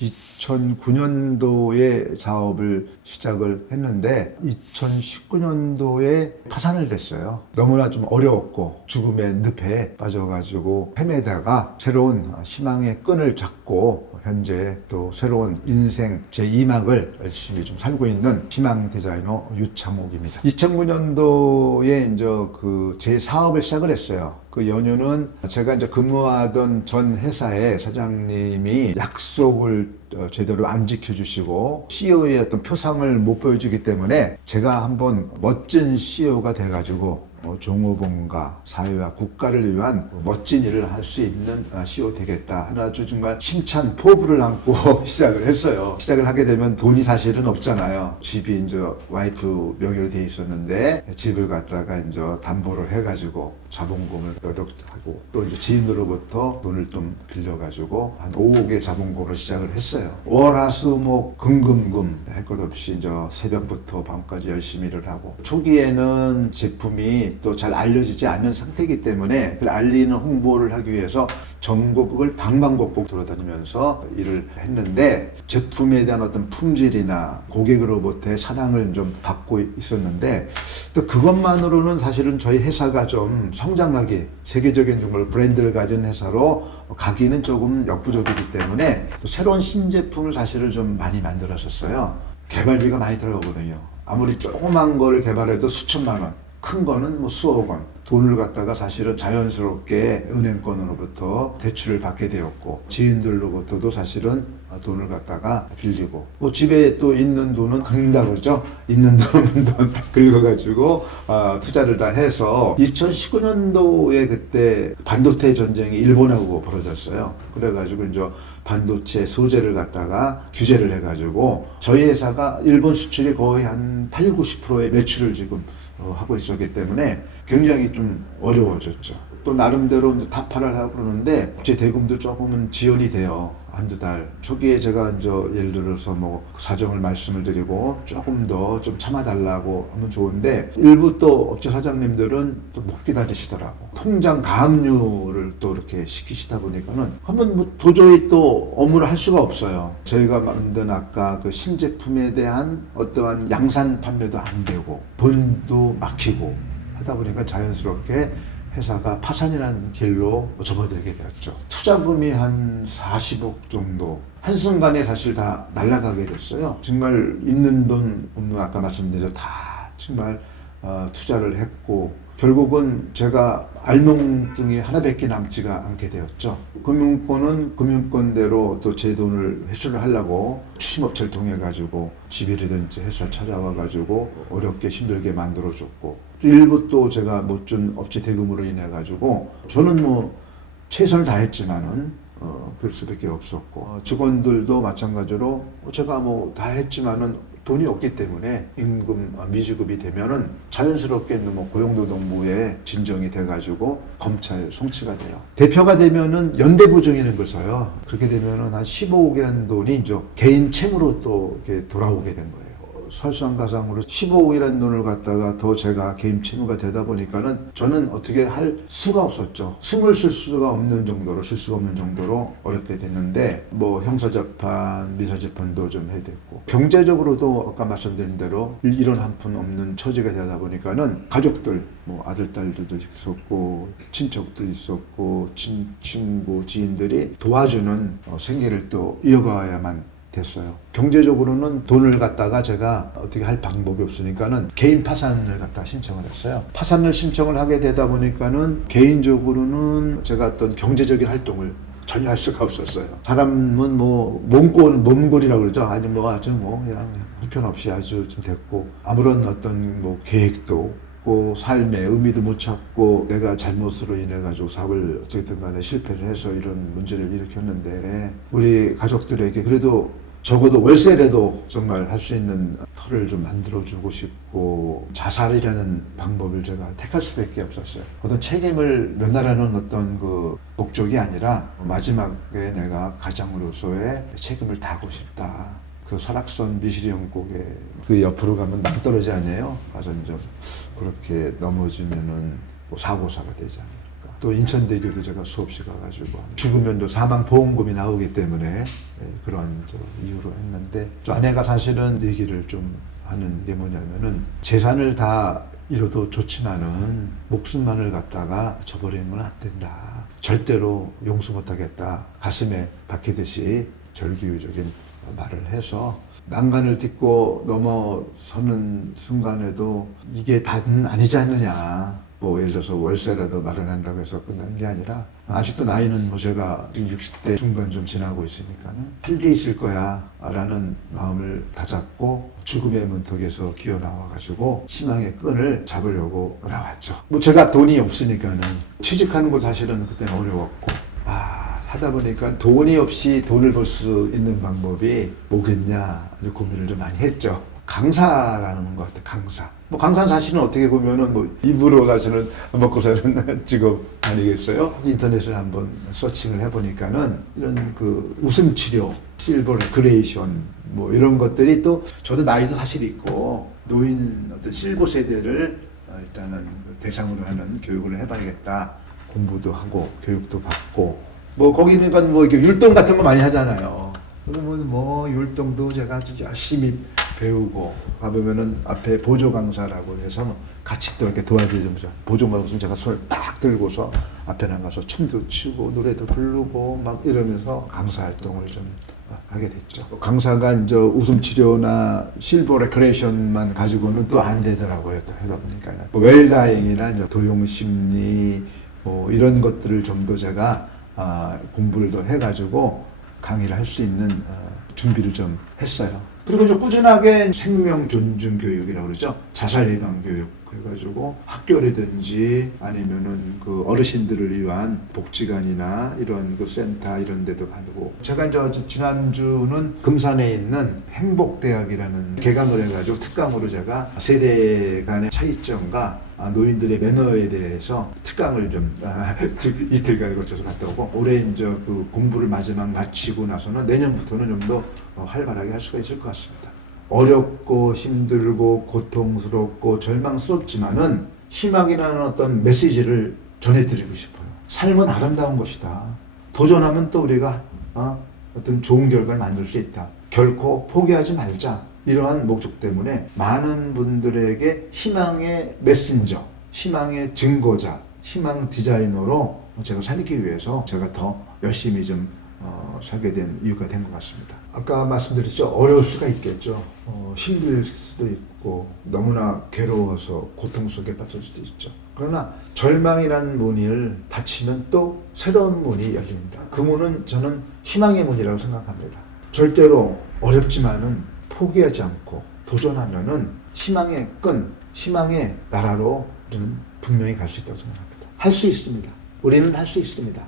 2009년도에 사업을 시작을 했는데 2019년도에 파산을 됐어요. 너무나 좀 어려웠고 죽음의 늪에 빠져가지고 헤매다가 새로운 희망의 끈을 잡고 현재 또 새로운 인생 제2막을 열심히 좀 살고 있는 희망 디자이너 유창욱입니다. 2009년도에 이제 제 사업을 시작을 했어요. 그 연유는 제가 이제 근무하던 전 회사의 사장님이 약속을 제대로 안 지켜주시고 CEO의 어떤 표상을 못 보여주기 때문에 제가 한번 멋진 CEO가 돼가지고 종업원과 사회와 국가를 위한 멋진 일을 할 수 있는 CEO 되겠다. 아주 정말 심찬 포부를 안고 시작을 했어요. 시작을 하게 되면 돈이 사실은 없잖아요. 집이 이제 와이프 명의로 돼 있었는데 집을 갖다가 이제 담보를 해가지고 자본금을 얻어하고 또 이제 지인으로부터 돈을 좀 빌려가지고 한 5억의 자본금으로 시작을 했어요. 월화수목 금금금 할 것 없이 이제 새벽부터 밤까지 열심히 일을 하고 초기에는 제품이 또 잘 알려지지 않는 상태이기 때문에 그걸 알리는 홍보를 하기 위해서 전국을 방방곡곡 돌아다니면서 일을 했는데 제품에 대한 어떤 품질이나 고객으로부터의 사랑을 좀 받고 있었는데 또 그것만으로는 사실은 저희 회사가 좀 성장하기 세계적인 정말 브랜드를 가진 회사로 가기는 조금 역부족이기 때문에 또 새로운 신제품을 사실은 좀 많이 만들었었어요. 개발비가 많이 들어가거든요. 아무리 조그만 거를 개발해도 수천만 원, 큰 거는 뭐 수억 원. 돈을 갖다가 사실은 자연스럽게 은행권으로부터 대출을 받게 되었고 지인들로부터도 사실은 돈을 갖다가 빌리고 뭐 집에 또 있는 돈은 긁는다 그러죠. 있는 돈은 돈 다 긁어가지고 투자를 다 해서 2019년도에 그때 반도체 전쟁이 일본하고 벌어졌어요. 그래가지고 이제 반도체 소재를 갖다가 규제를 해가지고 저희 회사가 일본 수출이 거의 한 80, 90%의 매출을 지금 하고 있었기 때문에 굉장히 좀 어려워졌죠. 또 나름대로 타파를 하고 그러는데 국제 대금도 조금은 지연이 돼요. 한두 달. 초기에 제가 이제 예를 들어서 뭐 사정을 말씀을 드리고 조금 더 좀 참아달라고 하면 좋은데 일부 또 업체 사장님들은 또 못 기다리시더라고. 통장 가압류를 또 이렇게 시키시다 보니까는 하면 뭐 도저히 또 업무를 할 수가 없어요. 저희가 만든 아까 그 신제품에 대한 어떠한 양산 판매도 안 되고 돈도 막히고 하다 보니까 자연스럽게 회사가 파산이라는 길로 접어들게 되었죠. 투자금이 한 40억 정도 한순간에 사실 다 날아가게 됐어요. 정말 있는 돈 없는 아까 말씀드린 다 정말 투자를 했고 결국은 제가 알맹둥이 하나밖에 남지가 않게 되었죠. 금융권은 금융권대로 또 제 돈을 회수를 하려고 추심업체를 통해 가지고 집이라든지 회사를 찾아와 가지고 어렵게 힘들게 만들어줬고 일부 또 제가 못 준 업체 대금으로 인해 가지고 저는 뭐 최선을 다했지만은 그럴 수밖에 없었고 직원들도 마찬가지로 제가 뭐 다 했지만은 돈이 없기 때문에 임금 미지급이 되면은 자연스럽게 뭐 고용노동부에 진정이 돼가지고 검찰 송치가 돼요. 대표가 되면은 연대보증이라는 걸 써요. 그렇게 되면은 한 15억이라는 돈이 이제 개인 채무로 또 이렇게 돌아오게 된 거예요. 설상가상으로 15억이라는 돈을 갖다가 더 제가 개인 채무가 되다 보니까는 저는 어떻게 할 수가 없었죠. 숨을 쉴 수가 없는 정도로 쉴 수가 없는 정도로 어렵게 됐는데 뭐 형사재판, 민사재판도 좀 해야 됐고 경제적으로도 아까 말씀드린 대로 이런 한 푼 없는 처지가 되다 보니까는 가족들 뭐 아들, 딸들도 있었고 친척도 있었고 친구, 지인들이 도와주는 생계를 또 이어가야만 됐어요. 경제적으로는 돈을 갖다가 제가 어떻게 할 방법이 없으니까는 개인 파산을 갖다 신청을 했어요. 파산을 신청을 하게 되다 보니까는 개인적으로는 제가 어떤 경제적인 활동을 전혀 할 수가 없었어요. 사람은 뭐 몸골이라고 그러죠. 아니 뭐 아주 뭐 그냥 형편없이 아주 좀 됐고 아무런 어떤 뭐 계획도 삶의 의미도 못 찾고 내가 잘못으로 인해 가지고 사업을 어쨌든 간에 실패를 해서 이런 문제를 일으켰는데 우리 가족들에게 그래도 적어도 월세라도 정말 할 수 있는 터를 좀 만들어주고 싶고 자살이라는 방법을 제가 택할 수밖에 없었어요. 어떤 책임을 면하라는 어떤 그 목적이 아니라 마지막에 내가 가장으로서의 책임을 다하고 싶다. 그 설악산 미시리 영국에 그 옆으로 가면 낭떠러지 아니에요? 가서 이제 그렇게 넘어지면은 뭐 사고사가 되지 않을까. 또 인천대교도 제가 수없이 가가지고 죽으면 또 사망보험금이 나오기 때문에 그런 이유로 했는데 아내가 사실은 얘기를 좀 하는 게 뭐냐면은 재산을 다 잃어도 좋지만은 목숨만을 갖다가 저버리는 건 안 된다. 절대로 용서 못하겠다. 가슴에 박히듯이 절규적인 말을 해서 난간을 딛고 넘어서는 순간에도 이게 다는 아니지 않느냐. 뭐 예를 들어서 월세라도 마련한다고 해서 끝나는 게 아니라 아직도 나이는 뭐 제가 60대 중반 좀 지나고 있으니까는 할 일이 있을 거야 라는 마음을 다잡고 죽음의 문턱에서 기어 나와가지고 희망의 끈을 잡으려고 나왔죠. 뭐 제가 돈이 없으니까는 취직하는 거 사실은 그때는 어려웠고 하다 보니까 돈이 없이 돈을 벌 수 있는 방법이 뭐겠냐 고민을 좀 많이 했죠. 강사라는 것 같아요. 강사. 뭐 강사는 사실은 어떻게 보면은 뭐 입으로 사실은 먹고 사는 직업 아니겠어요? 인터넷을 한번 서칭을 해보니까는 이런 그 웃음 치료, 실버 레크레이션 뭐 이런 것들이 또 저도 나이도 사실 있고 노인 어떤 실버 세대를 일단은 대상으로 하는 교육을 해봐야겠다. 공부도 하고 교육도 받고 뭐 거기는 뭐 이렇게 율동 같은 거 많이 하잖아요. 그러면 뭐 율동도 제가 아주 열심히 배우고 가보면은 앞에 보조 강사라고 해서 같이 또 이렇게 도와드리면서 보조 강사는 제가 손을 딱 들고서 앞에 나가서 춤도 추고 노래도 부르고 막 이러면서 강사 활동을 좀 하게 됐죠. 강사가 이제 웃음 치료나 실버 레크레이션만 가지고는 또 안 되더라고요. 또 하다 보니까 뭐 웰다잉이나 이제 도용 심리 뭐 이런 것들을 좀 더 제가 공부를 더 해가지고 강의를 할 수 있는 준비를 좀 했어요. 그리고 좀 꾸준하게 생명 존중 교육이라고 그러죠. 자살 예방 교육. 그래가지고 학교라든지 아니면은 그 어르신들을 위한 복지관이나 이런 그 센터 이런 데도 가고. 제가 이제 지난주는 금산에 있는 행복대학이라는 개강을 해가지고 특강으로 제가 세대 간의 차이점과 노인들의 매너에 대해서 특강을 좀 이틀간에 걸쳐서 갔다 오고 올해 이제 그 공부를 마지막 마치고 나서는 내년부터는 좀 더 활발하게 할 수가 있을 것 같습니다. 어렵고 힘들고 고통스럽고 절망스럽지만은 희망이라는 어떤 메시지를 전해드리고 싶어요. 삶은 아름다운 것이다. 도전하면 또 우리가 어떤 좋은 결과를 만들 수 있다. 결코 포기하지 말자. 이러한 목적 때문에 많은 분들에게 희망의 메신저, 희망의 증거자, 희망 디자이너로 제가 살기 위해서 제가 더 열심히 좀 살게 된 이유가 된 것 같습니다. 아까 말씀드렸죠. 어려울 수가 있겠죠. 힘들 수도 있고 너무나 괴로워서 고통 속에 빠질 수도 있죠. 그러나 절망이라는 문을 닫히면 또 새로운 문이 열립니다. 그 문은 저는 희망의 문이라고 생각합니다. 절대로 어렵지만은 포기하지 않고 도전하면은 희망의 끈, 희망의 나라로 우리는 분명히 갈 수 있다고 생각합니다. 할 수 있습니다. 우리는 할 수 있습니다.